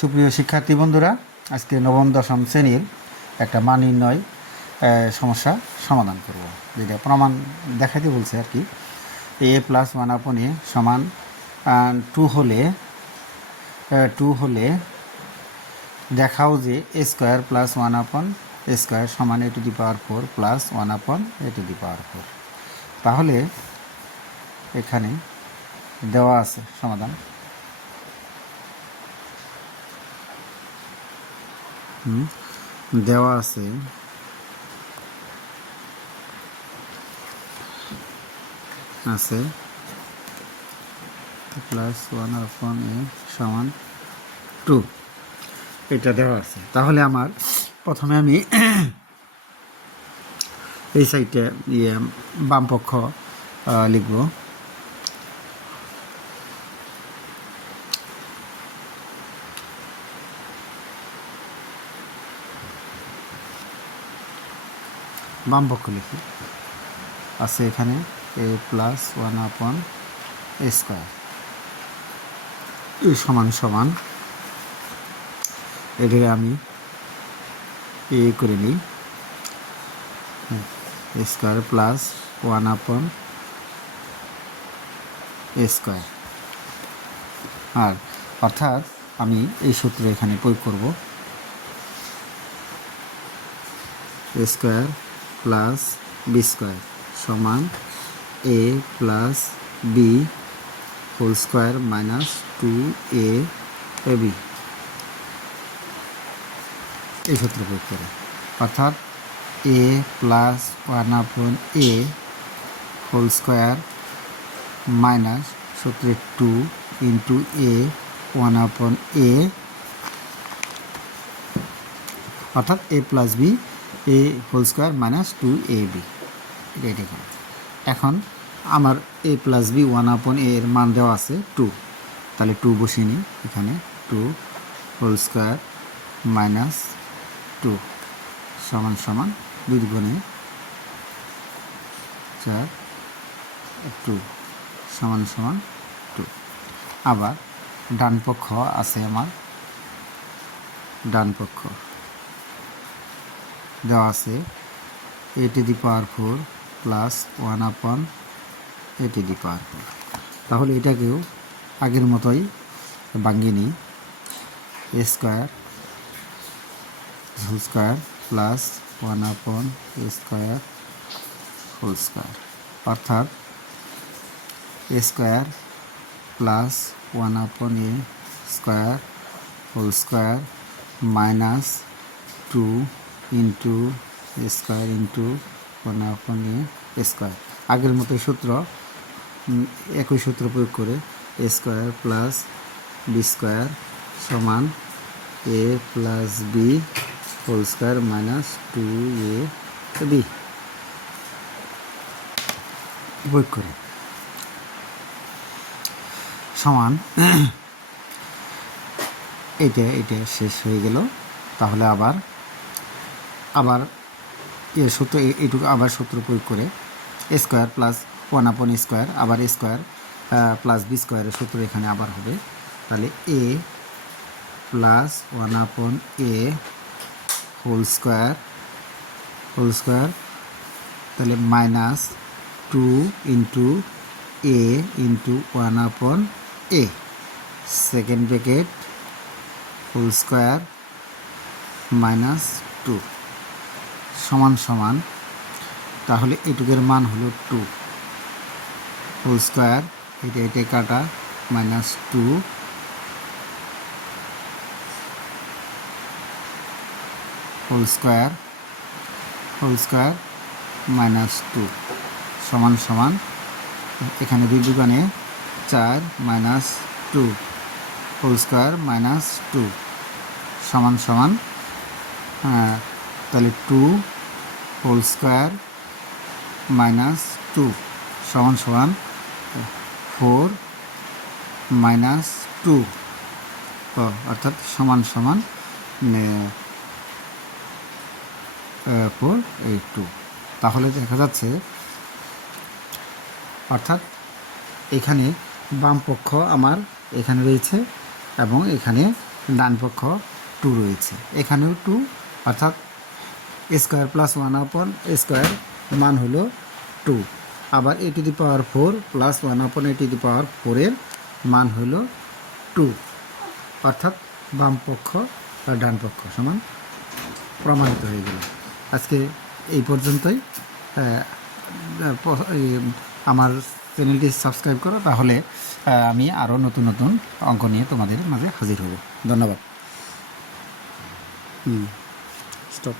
সুপ্রিয় শিক্ষার্থী বন্ধুরা, আজকে নবম দশম শ্রেণীর একটা মান নির্ণয় সমস্যা সমাধান করব, যেটা প্রমাণ দেখাইতে বলছে আর কি। a+1/a সমান 2 হলে দেখাও যে a² + 1/a² সমান a⁴ প্লাস 1/a⁴। তাহলে এখানে দেওয়া আছে সমাধান। দেওয়া আছে +1/a সমান 2, এটা দেওয়া আছে। তাহলে আমার প্রথমে আমি এই সাইডে বাম পক্ষ লিখব। বাম পক্ষ লিখি আছে এখানে a+1/a² সমান সমান এটাকে আমি এ করে নিই, a² প্লাস 1/a²। আর অর্থাৎ আমি এই সূত্র এখানে প্রয়োগ করব, a² প্লাস b² সমান a plus b whole square minus 2ab, এই সূত্র প্রয়োগ করে। অর্থাৎ a plus 1/a whole square minus সূত্রে 2 ইন্টু a 1/a, অর্থাৎ a plus b a whole square minus 2ab। এখন আমার a প্লাস b 1/a এর মান দেওয়া আছে 2, তাহলে 2 বসিয়ে নিই এখানে। 2 হোল স্কোয়ার মাইনাস 2 সমান সমান 2 গুণে 4 2 সমান সমান 2। আবার ডান পক্ষ আছে আমার, ডান পক্ষ দেওয়া আছে a⁴ প্লাস 1/a⁴। তাহলে এটাকেও আগের মতোই ভাঙিয়ে নিই, a² whole square plus 1/a² whole square, অর্থাৎ a² plus 1/a² whole square minus 2 into a² into 1/a²। আগের মতো সূত্র, একই সূত্র প্রয়োগ করে a² প্লাস b² সমান a plus b whole square minus 2ab প্রয়োগ করে সমান এটা শেষ হয়ে গেল। তাহলে আবার এর সূত্র এইটুকু আবার সূত্র প্রয়োগ করে a² প্লাস 1/a², আবার a² প্লাস b² এর সূত্র এখানে আবার হবে। তাহলে a plus 1/a whole square তাহলে minus 2 into a into 1/a second bracket whole square minus 2 সমান সমান, তাহলে এটুকের মান হলো 2 হোল স্কোয়ার, এটা কাটা মাইনাস 2 হোল স্কোয়ার মাইনাস 2 সমান সমান, এখানে 2 দুগুণে 4 মাইনাস 2 হোল স্কোয়ার মাইনাস 2 সমান সমান, তাহলে 2 হোল স্কোয়ার মাইনাস 2 সমান সমান 4 মাইনাস 2, অর্থাৎ সমান সমান 4/2। তাহলে দেখা যাচ্ছে, অর্থাৎ এখানে বাম পক্ষ আমার এখানে রয়েছে এবং এখানে ডান পক্ষ 2 রয়েছে, এখানেও 2, অর্থাৎ স্কোয়ার প্লাস 1/স্কোয়ার মান হলো 2। আবার a⁴ প্লাস 1/a⁴ এর মান হলো 2, অর্থাৎ বাম পক্ষ আর ডান পক্ষ সমান প্রমাণিত হয়ে গেল। আজকে এই পর্যন্তই। আমার চ্যানেলটি সাবস্ক্রাইব করো, তাহলে আমি আরও নতুন নতুন অঙ্ক নিয়ে তোমাদের মাঝে হাজির হব। ধন্যবাদ। স্টপ।